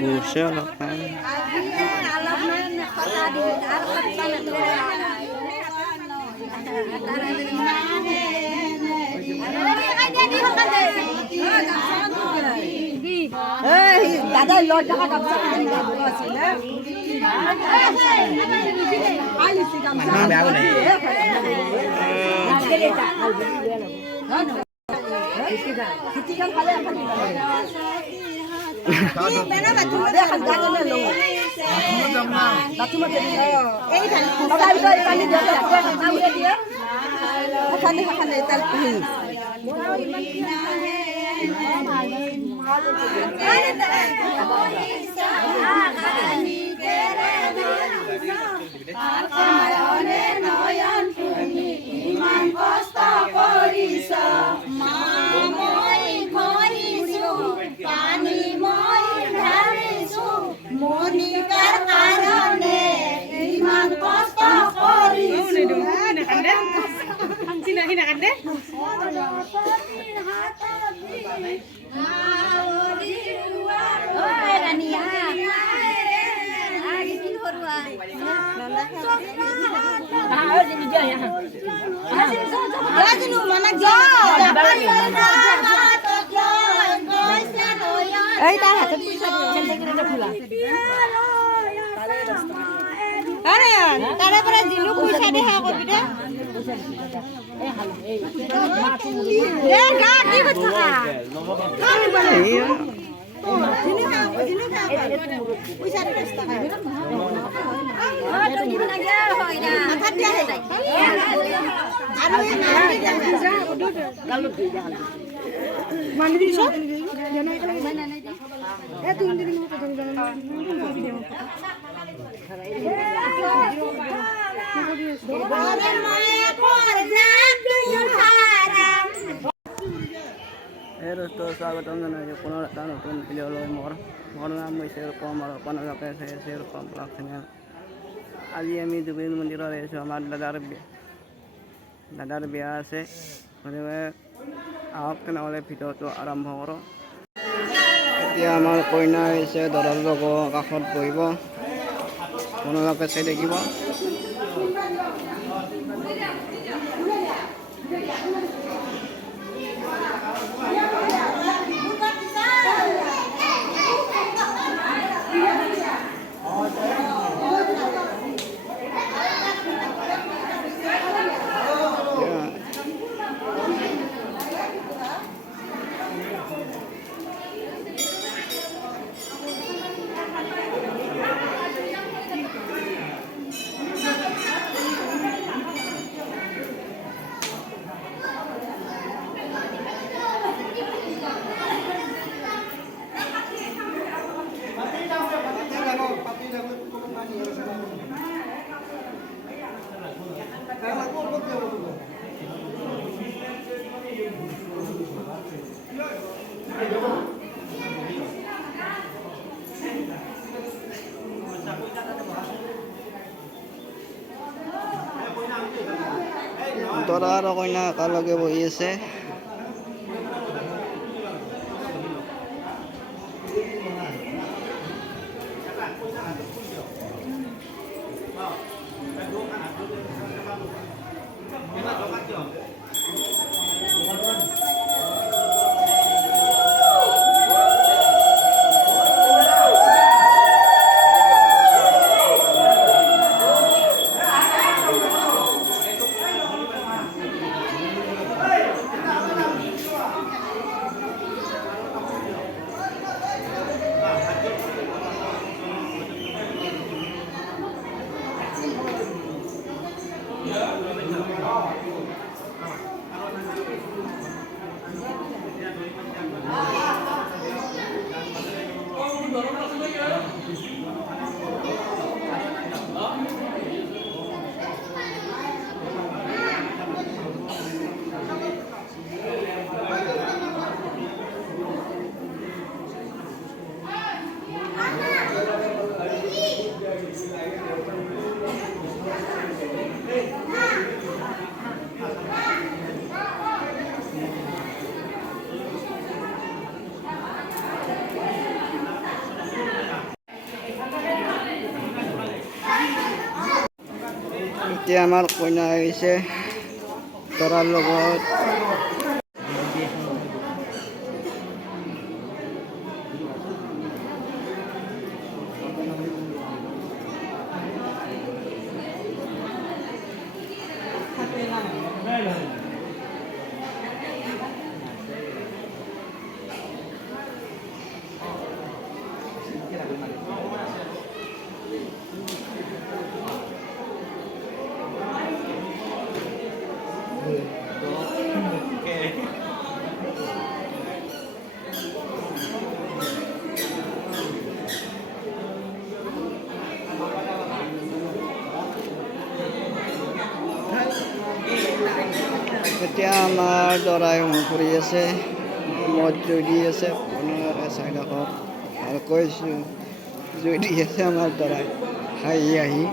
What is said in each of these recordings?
Busa lah kan. দাদা lot টাকা গামছা কিনে বলো আছিল আইলিছি গামছা আমি আগে নাই কিতিকান খালে এখন বেনা বাতু দেখান গাজনে লো বাতু মতে এই খালি বাবা বিটা কালি দিয়া নামে দিয়া খালি খালি তাল পহি তারে পরে দিলু পয়সা দেখা করবি দে এ গা কি কথা খালি বলে দিনু খা পয়সা দে 10 টাকা তো দিন লাগে হইরা মাথা দিয়া হে আর ওই না যা গালু দিয়া মান দিছ জানা না এ তুই দিন মত ধরে জানা ভিডিও दोस्तों स्वागतम जनाइছোঁ पुনৰ এটা নতুন ভিডিঅ'লৈ মোৰ নাম হৈছে ৰূপম আৰু আপোনালোকে চাই আছে ৰূপম ব্লগ চেনেল। আজি আমি জুবিন মন্দিৰত আহিছোঁ। আমাৰ দাদাৰ বিয়া আছে, গতিকে আহক তেনেহ'লে ভিডিঅ'টো আৰম্ভ কৰোঁ। এতিয়া আমাৰ কইনা আহিছে, দৰাৰ লগত কাষত বহিব, আপোনালোকে চাই থাকিব। দৰা আৰু কইনা একেলগে বহি আছে। এতিয়া আমাৰ কইনা আহিছে দৰাৰ লগত। এতিয়া আমাৰ দৰাই হোম কৰি আছে, মদ জুই দি আছে, আপোনালোকে চাই থাকক। ভালকৈ জুই দি আছে আমাৰ দৰাই হাঁহি হাঁহি।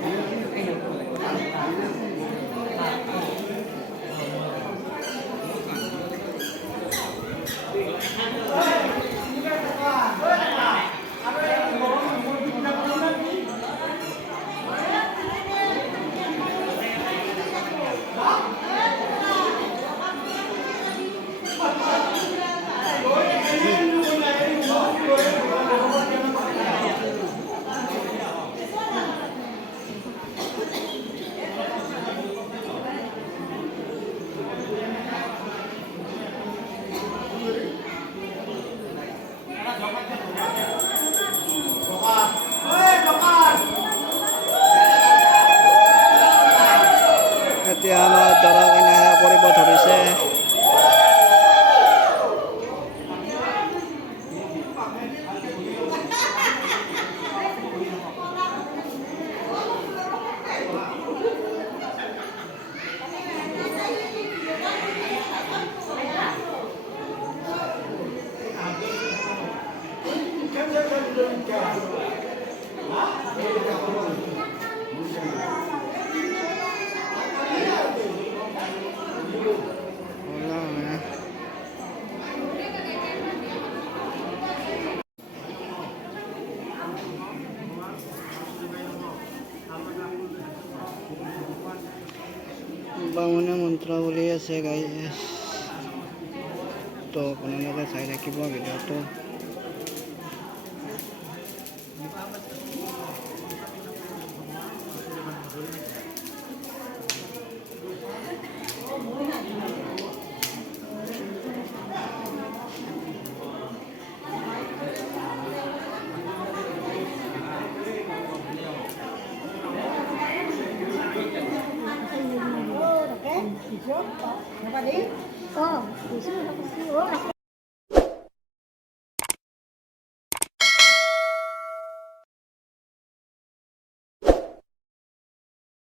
এতিয়া আমাৰ দৰা কইনা সেৱা কৰিব ধৰিছে। বামুণে মন্ত্ৰ বুলি আছে গাইছ, তো আপোনালোকে চাই থাকিব ভিডিঅ'টো। Oh,